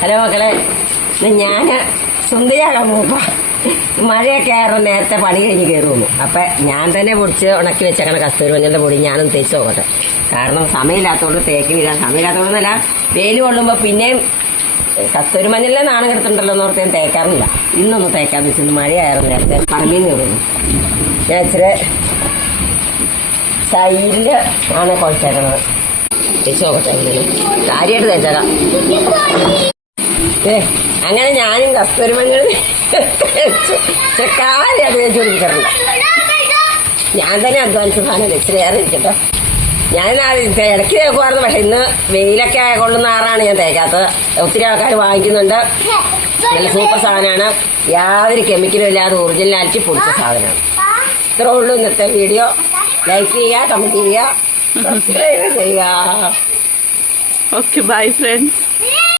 Hello മക്കളെ, ഞാൻ സുന്ദരിയാകാൻ പോകുമ്പോ മഴയൊക്കെ ആയിരുന്നു. നേരത്തെ പണി കഴിഞ്ഞ് കയറുന്നു. അപ്പൊ ഞാൻ തന്നെ പൊടിച്ച് ഉണക്കി വെച്ചേക്കണ കസ്തൂരി മഞ്ഞളുടെ പൊടി ഞാനൊന്ന് തേച്ച് നോക്കട്ടെ. കാരണം സമയമില്ലാത്തതുകൊണ്ട് തേക്ക് വീഴാൻ സമയമില്ലാത്തതുകൊണ്ടല്ല, വെയിൽ കൊള്ളുമ്പോ പിന്നെയും കസ്തൂരി മഞ്ഞളിലെ നാണം കിടത്തുന്നുണ്ടല്ലോ എന്ന് ഓർത്ത് ഞാൻ തേക്കാറില്ല. ഇന്നൊന്ന് തേക്കാന്ന് വെച്ചു. മഴയായിരുന്നു നേരത്തെ പറമ്പിൽ നിന്ന് കയറുന്നു. ഞാൻ ഇച്ചിരി തൈരില് ആണ് കുഴച്ചേക്കണത്. തേച്ച് നോക്കട്ടെ. കാര്യമായിട്ട് തേച്ചേക്കാം. അങ്ങനെ ഞാനും കസ്തൂരി മഞ്ഞൾ കാര്യം അത് തേച്ച് പിടിപ്പിച്ചിട്ടുണ്ട്. ഞാൻ തന്നെ അധ്വാനിച്ച സാധനം ഇച്ചിരി ഏറെ ഇരിക്കട്ടോ. ഞാൻ ഇടയ്ക്ക് തേക്കുമായിരുന്നു. പക്ഷെ ഇന്ന് വെയിലൊക്കെ കൊള്ളുന്ന ആറാണ് ഞാൻ തേക്കാത്തത്. ഒത്തിരി ആൾക്കാർ വാങ്ങിക്കുന്നുണ്ട്. നല്ല സൂപ്പർ സാധനമാണ്. യാതൊരു കെമിക്കലും ഇല്ലാതെ ഒറിജിനലാലിറ്റി പൊടിച്ച സാധനമാണ്. ഇത്രേ ഉള്ളൂ ഇന്നത്തെ വീഡിയോ. ലൈക്ക് ചെയ്യുക, കമന്റ് ചെയ്യുക, സബ്സ്ക്രൈബ് ചെയ്യുക. Okay, bye friends.